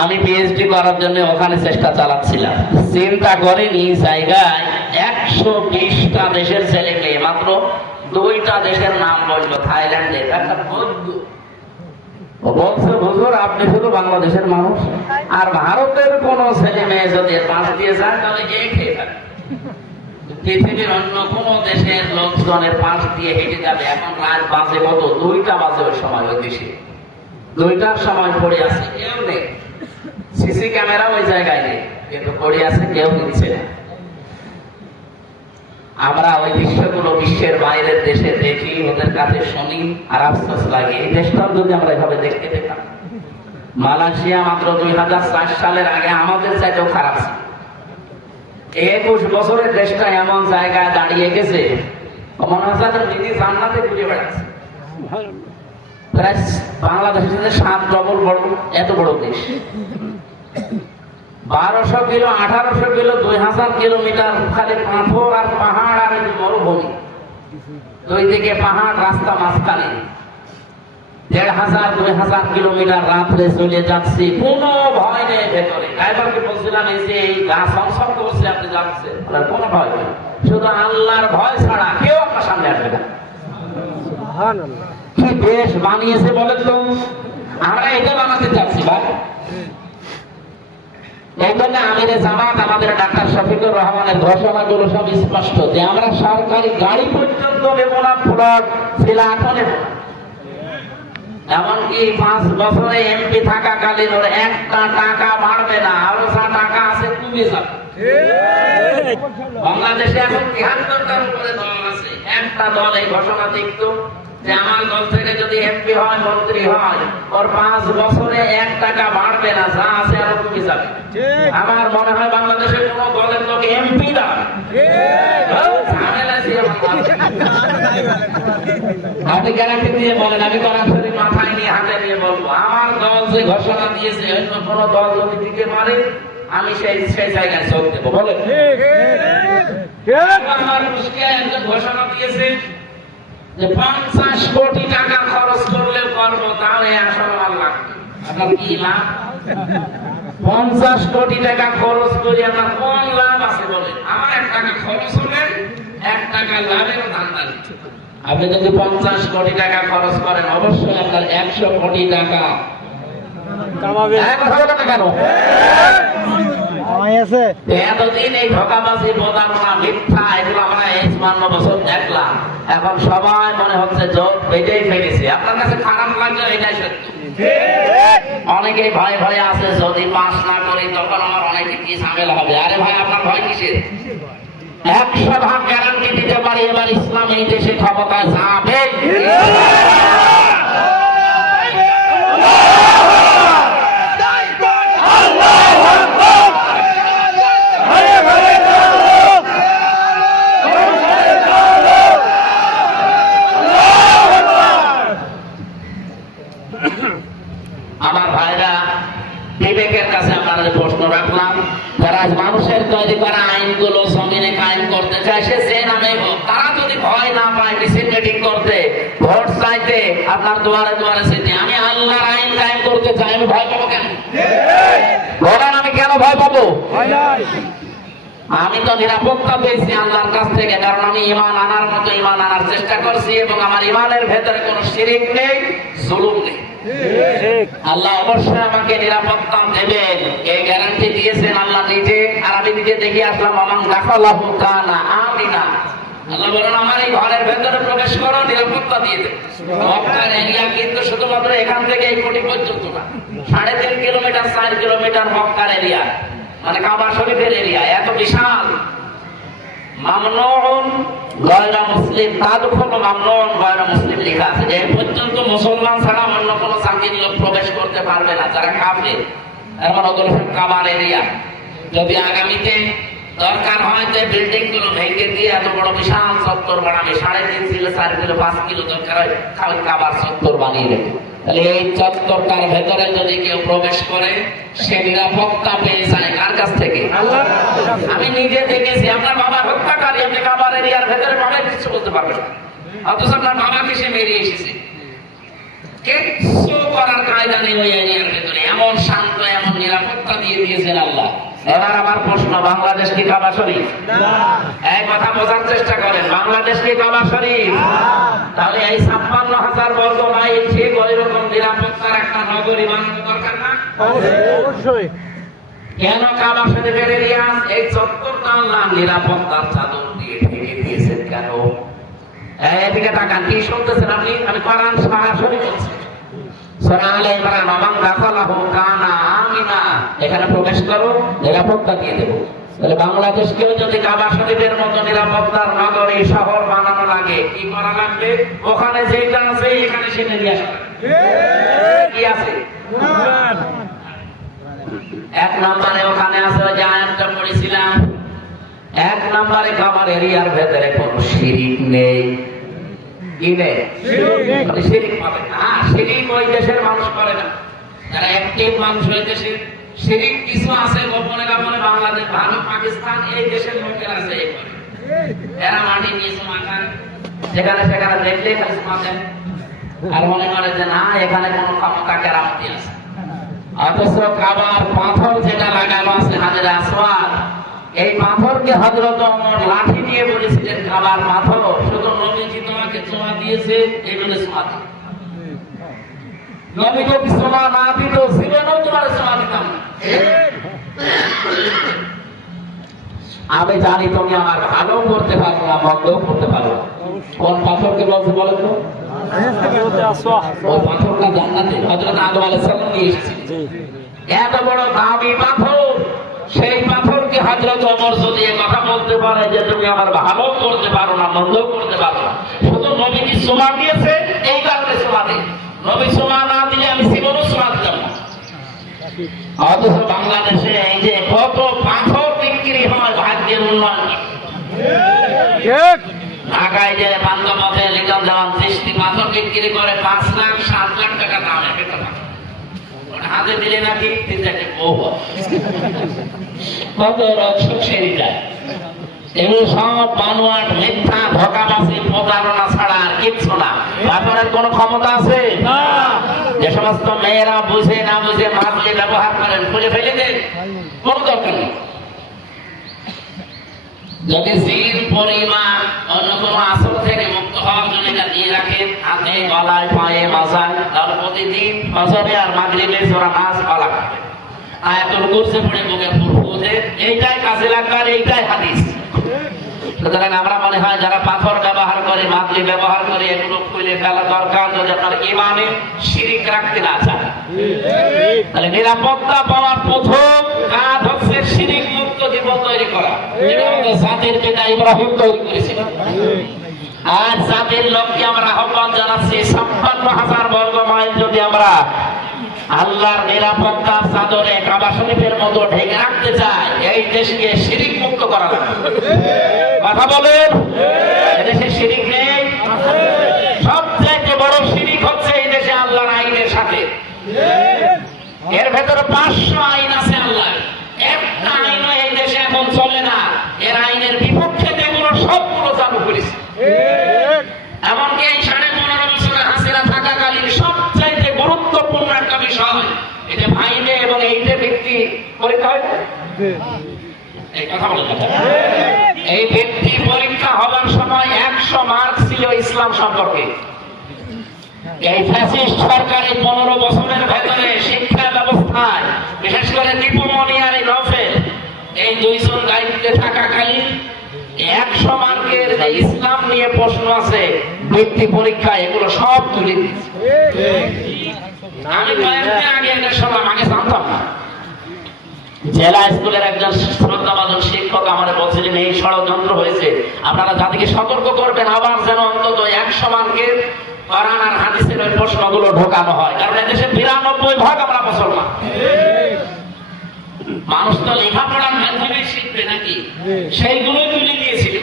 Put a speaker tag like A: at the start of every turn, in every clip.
A: আমি পিএইচডি করার জন্য ওখানে চেষ্টা চালাচ্ছিলাম। চিন্তা করেন, জায়গায় একশো বিশটা দেশের ছেলে মেয়ে মাত্র দুইটা দেশের নাম বলল, থাইল্যান্ডে। আপনি শুধু বাংলাদেশের মানুষ। আর ভারতের কোন ছেলে মেয়ে যদি পাশ দিয়ে যায়, তাহলে পৃথিবীর অন্য কোন দেশের লোকজনের পাশ দিয়ে হেঁটে যাবে, এখন রাত বাজে কত? দুইটা বাজে ওই সময় ওই দেশে। দুইটার সময় পড়ে আছে, কেউ নেই। সিসি ক্যামেরা ওই জায়গায় নেই, কিন্তু পড়ে আছে কেউ নিচ্ছে না আমরা ওই দৃশ্যগুলো বিশ্বের বাইরের দেশে দেখি, ওদের কাছে শুনি, আর আফসোস লাগে। এই দেশটাও যদি আমরা এভাবে দেখতে পেতাম। মালয়েশিয়া মাত্র দুই হাজার চার সালের আগে আমাদের চাইতেও খারাপ ছিল। একুশ বছরের দেশটা এমন জায়গায় দাঁড়িয়ে গেছে বেড়াচ্ছে বাংলাদেশের সাত বড়, এত বড় দেশ। বারোশো কিলো, আঠারোশো কিলো, দুই হাজার কিলোমিটার, খালি পাথর আর পাহাড় আর পাহাড়, রাস্তা মাঝখানে। দেড় হাজার দুই হাজার কিলোমিটার রাত্রে চলে যাচ্ছি। কোনো ভয় নেই ভেতরে। ড্রাইভারকে বলছিলাম এই যে এই গা সংসর্গ করছে আপনি যাচ্ছেন। বলে, কোনো ভয় নেই। শুধু আল্লাহর ভয় ছাড়া কেউ আপনার সামনে আসবে না। কি দেশ বানিয়েছে বলেন তো? আমরা এটা বানাতে চাচ্ছি ভাই। এই জন্য আমিরে জামাত আমাদের ডাক্তার শফিকুর রহমানের ঘোষণাগুলো সব স্পষ্ট যে আমরা সরকারি গাড়ি পর্যন্ত নেব না ফ্লট ফিলাটও নেব না। এমনকি পাঁচ বছরে এমপি থাকাকালীন ওর একটা টাকা বাড়বে না আরও যা টাকা আছে কমে যাবে বাংলাদেশে এখন তিয়াত্তরটার উপরে দল আছে। একটা দল এই ঘোষণা দিত যে আমার দল থেকে যদি এমপি হয় মন্ত্রী হয় ওর পাঁচ বছরে এক টাকা বাড়বে না যা আছে আরও কমে যাবে আমার মনে হয় বাংলাদেশের কোন দলের লোক এমপি না ঝামেলা আছে আমার। আপনি গ্যারান্টি দিয়ে বলেন, আমি সরাসরি মাথায় নিয়ে হাতে নিয়ে বলব। আমার দল যে ঘোষণা দিয়েছে, অন্য কোন দল যদি দিতে পারে, আমি সেই সেই জায়গায় চোখ দেবো। বলেন। আমার ঘোষণা দিয়েছে যে পঞ্চাশ কোটি টাকা খরচ করলে করব তাহলে আসলে আমার লাগবে। আপনার কি লাভ? পঞ্চাশ কোটি টাকা খরচ করে আপনার কোন লাভ আছে বলে আমার এক টাকা খরচ হলে এক টাকা লাভের ধান্দা দিচ্ছে। আপনি যদি পঞ্চাশ কোটি টাকা খরচ করেন অবশ্যই আপনার একশো কোটি টাকা। এতদিন এই প্রতারণা মিথ্যা এগুলো আমরা এই বছর দেখলাম। এখন সবাই মনে হচ্ছে যোগ বেজেই ফেলেছে। আপনার কাছে খারাপ লাগলে এটাই সত্য। অনেকেই ভয় ভয়ে আছে যদি পাস না করি তখন আমার অনেক কি ঝামেলা হবে? আরে ভাই আপনার ভয় কিসের? একশো ভাগ গ্যারান্টি দিতে পারি এবার ইসলাম এই দেশে ক্ষমতা যাবে আমার ভাইরা বিবেকের কাছে আপনাদের প্রশ্ন রাখলাম যারা আজ মানুষের তৈরি করা আইনগুলো জমিনে কায়েম করতে চায় সে যে নামে হোক তারা যদি ভয় না পায় ডিসিপ্লিন করতে ভোট চাইতে আপনার দুয়ারে দুয়ারে সেটি আমি আল্লাহর আইন কায়েম করতে চাই, আমি ভয় পাবো কেন? বলেন আমি কেন ভয় পাবো? আমি তো নিরাপত্তা পেয়েছি আল্লাহর কাছ থেকে, কারণ আমি ইমান আনার মতো ইমান আনার চেষ্টা করছি এবং আমার ইমানের ভেতরে কোনো শিরিক নেই, জুলুম নেই। আল্লাহ অবশ্যই আমাকে নিরাপত্তা দেবেন। এই গ্যারান্টি দিয়েছেন আল্লাহ নিজে, আর আমি নিজে দেখে আসলাম আমার দাখালাহু কানা আমিনা। আল্লাহ বলেন আমার এই ঘরের ভেতরে প্রবেশ করো নিরাপত্তা দিয়ে দেবে। মক্কার এরিয়া কিন্তু শুধুমাত্র এখান থেকে এই কোটি পর্যন্ত না সাড়ে তিন কিলোমিটার চার কিলোমিটার মক্কার এরিয়া মানে কাবা শরীফের এরিয়া এত বিশাল। মামনুন গয়রা মুসলিম তাদুখুল মামনুন গয়রা মুসলিম লেখা আছে যে পর্যন্ত মুসলমান ছাড়া অন্য কোন জাতির লোক প্রবেশ করতে পারবে না যারা কাফের। এর মানে কাবার এরিয়া যদি আগামীতে দরকার হয় যে বিল্ডিংগুলো ভেঙে দিয়ে এত বড় বিশাল চত্বর বানাবে। সাড়ে তিন কিলো চার কিলো পাঁচ কিলো দরকার হয়। খালি কাবার চত্বর বানিয়ে দেবে। তাহলে এই চত্বরটার ভেতরে যদি কেউ প্রবেশ করে সে নিরাপত্তা পেয়ে যায়। কার কাছ থেকে? আমি নিজে দেখেছি। আপনার বাবা হত্যাকারী আপনি কাবার এরিয়ার ভেতরে বাবা কিছু বলতে পারবেন না। অথচ আপনার বাবাকে সে মেরিয়ে এসেছে? কিচ্ছু করার কায়দা নেই ওই এরিয়ার ভেতরে। এমন শান্ত এমন নিরাপত্তা দিয়ে দিয়েছেন আল্লাহ। এবার আমার প্রশ্ন বাংলাদেশ কি কাবা শরীফ? এই কথা বোঝার চেষ্টা করেন বাংলাদেশ কি কাবা শরীফ? তাহলে এই ছাপ্পান্ন হাজার বর্গ মাইল ঠিক ওই রকম নিরাপত্তার একটা নগরী বানানো দরকার না?
B: অবশ্যই।
A: কেন কাবা শরীফের এরিয়া এই চত্বরটা আল্লাহ নিরাপত্তার চাদর দিয়ে ঢেকে দিয়েছেন কেন? এদিকে তাকান কি শুনতেছেন আপনি? আমি কোরআন সরাসরি বলছি সূরা আলে ইমরান ওমান দাখালাহু এখানে প্রবেশ করো নিরাপত্তা দিয়ে দেব। তাহলে বাংলাদেশকেও যদি কাবা শরীফের মতো নিরাপত্তার নগরী শহর বানানো লাগে কি করা লাগবে? ওখানে যেটা আছে এখানে সেটা নিয়ে আসা কি আছে? এক নম্বরে ওখানে আছে যে আয়াতটা পড়েছিলাম। এক নম্বরে কামার এরিয়ার ভেতরে কোনো শিরিক নেই। শিরিক। পাবে না। শিরিক ওই দেশের মানুষ করে না। যারা অ্যাক্টিভ মানুষ ওই দেশে শিরিক কিছু আছে গোপনে গোপনে বাংলাদেশ, ভারত, পাকিস্তান, এই দেশের লোকের আছে এরা মাটি নিয়ে চুমা খায় যেখানে সেখানে দেখলে খালি আর মনে করে যে না, এখানে কোনো ক্ষমতা কেরামতি আছে। অথচ কাবার পাথর যেটা লাগানো আছে, হাজার আসওয়াদ এই পাথরকে হজরত অমর লাঠি দিয়ে বলেছিলেন, কাবার পাথর, শুধু নবীজি তোমাকে ছোঁয়া দিয়েছে? এই বলে ছোঁয়া না দিত জীবনেও তোমার ছোঁয়া দিতাম না। আমি জানি তুমি আমার ভালো করতে পারব না মন্দ করতে পারব না। কোন পাথরকে বলছে বলো তো? পাথরটা জান্নাতে, হযরত আদম আলাইহিস নিয়ে এসেছিলেন
B: জি
A: এত বড় দামি পাথর, সেই পাথরকে হজরত অমর যদি কথা বলতে পারে যে তুমি আমার ভালো করতে পারো না মন্দ করতে পারো না, শুধু নবী কি সোমা দিয়েছে, এই কারণে সোমা নবী সোমা না দিলে আমি জীবনও সোমা দিতাম না অথচ বাংলাদেশে এই যে কত পাথর বিক্রি হয় ভাগ্যের উন্নয়ন? ঢাকায় যে বান্ধবতে লিটন দেওয়ান সৃষ্টি পাথর বিক্রি করে পাঁচ লাখ সাত লাখ টাকা দাম হাতে দিলে নাকি তিন চারটে কত রক্ষক সেরি যায়। এগুলো সব বানোয়াট মিথ্যা প্রতারণা ছাড়া আর কিচ্ছু না। তারপরে কোনো ক্ষমতা আছে?
B: না।
A: যে সমস্ত মেয়েরা বুঝে না বুঝে মাতলে ব্যবহার করেন, খুঁজে ফেলে দেন। কোন দরকার যদি জিন, পরিমাণ অন্য কোনো আসর থেকে মুক্ত হওয়ার জন্য এটা দিয়ে রাখেন, হাতে, গলায়, পায়ে মাথায় তাহলে প্রতিদিন ফজরে আর মাগরিবে নাচ পালা আয়াতুল কুরসি পড়ে মুখে ফুরফুদে এইটাই কাজে লাগবে আর এইটাই হাদিস। সুতরাং আমরা মনে হয় যারা পাথর ব্যবহার করে মাদলি ব্যবহার করে এগুলো খুলে ফেলা দরকার যদি আপনার ইমানে শিরিক রাখতে না চান। তাহলে নিরাপত্তা পাওয়ার প্রথম কাজ হচ্ছে শিরিক মুক্ত জীবন তৈরি করা। যেটা আমাদের জাতির পিতা ইব্রাহিম তৈরি করেছিলেন আজ জাতির লোককে আমরা আহ্বান জানাচ্ছি, ছাপ্পান্ন হাজার বর্গ মাইল যদি আমরা আল্লাহর নিরাপত্তার চাদরে কাবা শরীফের মতো ঢেকে রাখতে চাই, এই দেশকে শিরিক মুক্ত করা লাগবে। কথা বলেন। এদেশে শিরিক নেই। সবচেয়ে বড় শিরিক হচ্ছে এই দেশে আল্লাহর আইনের সাথে। এর ভেতরে পাঁচশো আইন আছে আল্লাহ একটা আইনও এই দেশে এখন না। এর আইনের বিপক্ষে করেছে। এমনকি এই সাড়ে সবচাইতে গুরুত্বপূর্ণ একটা বিষয় এটা এবং এইটা ব্যক্তি পরীক্ষা হয় এই কথা বলে এই ব্যক্তি পরীক্ষা হবার সময় একশো মার্ক ছিল ইসলাম সম্পর্কে। এই ফ্যাসিস্ট সরকারের পনেরো বছরের ভেতরে শিক্ষা ব্যবস্থায়, বিশেষ করে দীপমণি আর এই নফেল এই দুইজন দায়িত্বে থাকাকালীন একশো মার্কের যে ইসলাম নিয়ে প্রশ্ন আছে, বৃত্তি পরীক্ষা, এগুলো সব তুলে দিচ্ছে আমি কয়েকদিন আগে এটা শুনলাম আগে জানতাম না। জেলা স্কুলের একজন শ্রদ্ধাবাদক শিক্ষক আমাদের বলছিলেন, এই ষড়যন্ত্র হয়েছে। আপনারা জাতিকে সতর্ক করবেন। আবার যেন অন্তত মার্কের কোরআন আর হাদিসের প্রশ্নগুলো ঢোকানো হয়। কারণ বিরানব্বই ভাগ আমরা মুসলমান। মানুষ তো লেখাপড়ার মাধ্যমে শিখবে নাকি? সেইগুলোই তুলে দিয়েছিল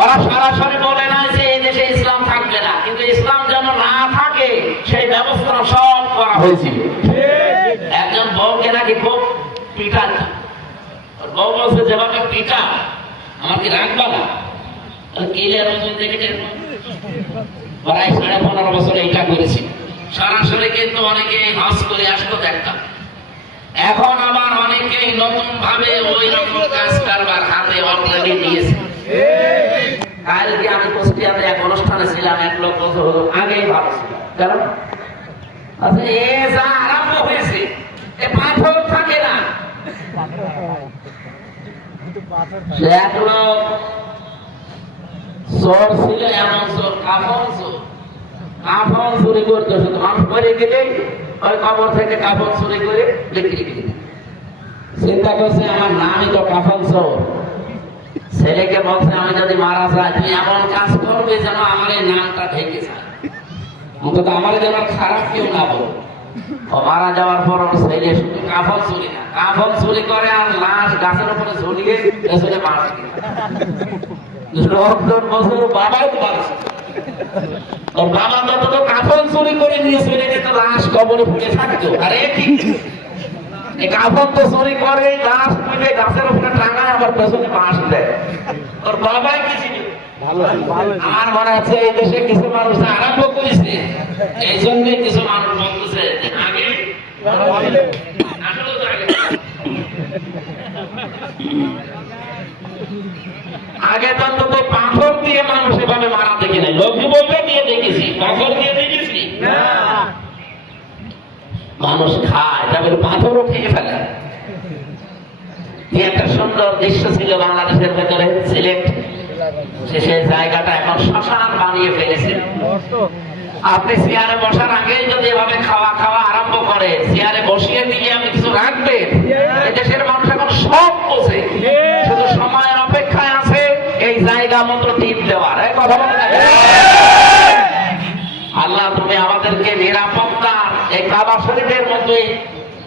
A: ওরা সরাসরি বলে না যে এই দেশে ইসলাম থাকবে না। কিন্তু ইসলাম যেন না থাকে, সেই ব্যবস্থা সব করা হয়েছিল। একজন বউকে নাকি খুব পিটান ওর বউ বলছে যেভাবে পিটা আমাকে রাখবা না এখন আবার অনেকেই নতুন ভাবে ওই রকম হাতে অলরেডি নিয়েছে। কালকে আমি কুষ্টিয়াতে এক অনুষ্ঠানে ছিলাম, এক লোক বছর আগেই ভাবছিলাম কেন? আচ্ছা এ যা আরম্ভ হয়েছে এ পাথর থাকে না সে এক লোক চোর ছিল, এমন চোর, কাফন চোর। কাফন চুরি করতো শুধু। মানুষ করে গেলেই ওই কবর থেকে কাফন চুরি করে বিক্রি করে। চিন্তা করছে, আমার নামই তো কাফন চোর। ছেলেকে বলছে, আমি যদি মারা যাই তুই এমন কাজ করবে যেন আমার এই নামটা ঢেকে যায়। অন্তত আমার যেন খারাপ কেউ না বলো মারা যাওয়ার পর ওর ছেলে শুধু চুরি না চুরি করে আর লাশ গাছের উপরে ঝুলিয়ে পেছনে মারা বছর বাবাই তো ওর বাবা তো কাফন চুরি করে নিয়ে লাশ কবরে ফুলে থাকতো। আরে তো চুরি করে লাশ পুঁতে গাছের উপরে টাঙায় আবার পেছনে বাঁশ দেয়। ওর বাবাই কিছু আগে আগে তো অন্তত পাথর দিয়ে মানুষ এভাবে মারা দেখি নাই। লক্ষ্মী বলতে দিয়ে দেখেছি। পাথর দিয়ে দেখেছি? মানুষ খায়, তারপরে পাথরও খেয়ে ফেলে। একটা সুন্দর দৃশ্য ছিল বাংলাদেশের ভেতরে, সিলেট। আপনি চেয়ারে বসার আগেই যদি এভাবে খাওয়া খাওয়া আরম্ভ করে, চেয়ারে বসিয়ে দিয়ে আপনি কিছু রাখবেন দেশের মানুষ এখন সব বোঝে। শুধু সময়ের অপেক্ষায় আছে, এই জায়গা মতো টিপ দেওয়ার। কথা আল্লাহ তুমি আমাদেরকে নিরাপত্তার এই কাবা শরীফের মতোই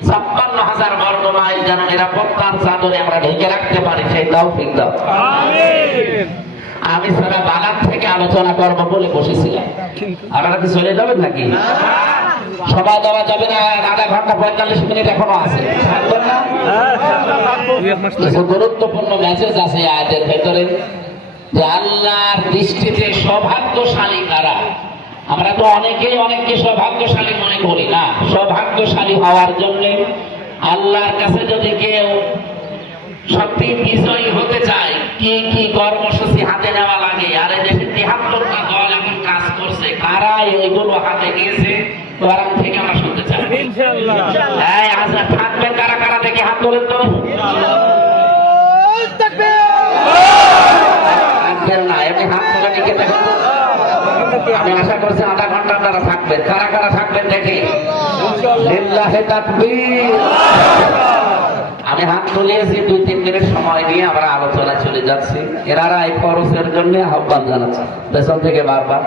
A: ছাপ্পান্ন হাজার বর্গ মাইল যেন নিরাপত্তার চাদরে আমরা ঢেকে রাখতে পারি সেই দাও। ঠিক দাও আমি সারা বাগান থেকে আলোচনা করব বলে বসেছিলাম। আপনারা কি চলে যাবেন নাকি? সবাই দেওয়া যাবে না আধা ঘণ্টা পঁয়তাল্লিশ মিনিট এখনও আছে। কিছু গুরুত্বপূর্ণ মেসেজ আছে আয়াতের ভেতরে যে আল্লাহর দৃষ্টিতে সৌভাগ্যশালী কারা? আমরা তো অনেকেই অনেককে সৌভাগ্যশালী মনে করি না। সৌভাগ্যশালী হওয়ার জন্য আল্লাহর কাছে যদি কেউ সত্যি বিজয়ী হতে চায় কি কি কর্মসূচি হাতে নেওয়া লাগে? আর এই দেশে তিহাত্তরটা দল এখন কাজ করছে। কারা এইগুলো হাতে নিয়েছে? কোরআন থেকে আমরা শুনতে চাই। হ্যাঁ আচ্ছা থাকবেন কারা কারা থেকে হাত তোলেন তো থাকবেন না এমনি হাত তুলে লিখে দেখেন তো। আমি আশা করছি আধা ঘণ্টা আপনারা থাকবেন। কারা কারা থাকবেন দেখি? আমি হাত তুলিয়েছি দুই তিন মিনিট সময় নিয়ে আমরা আলোচনা চলে যাচ্ছি। এনারা এই খরচের জন্য আহ্বান জানাচ্ছে। পেছন থেকে বারবার।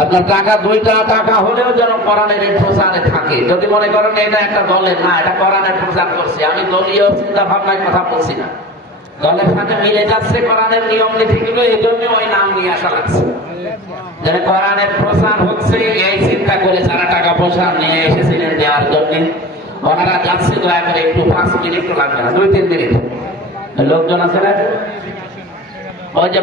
A: আপনার টাকা দুইটা টাকা হলেও যেন কোরআনের প্রচারে থাকে। যদি মনে করেন এটা একটা দলের না এটা কোরআনের প্রচার করছে। আমি দলীয় চিন্তা ভাবনায় কথা বলছি না। দলের সাথে মিলে যাচ্ছে কোরআনের নিয়ম নীতিগুলো এই জন্য ওই নাম নিয়ে আসা লাগছে। যেন কোরআনের প্রচার হচ্ছে, এই চিন্তা করে যারা টাকা পয়সা নিয়ে এসেছিলেন দেওয়ার জন্য, ওনারা যাচ্ছে দয়া করে একটু পাঁচ মিনিট লাগবে না, দুই, তিন মিনিট। লোকজন আছে না? ওই যে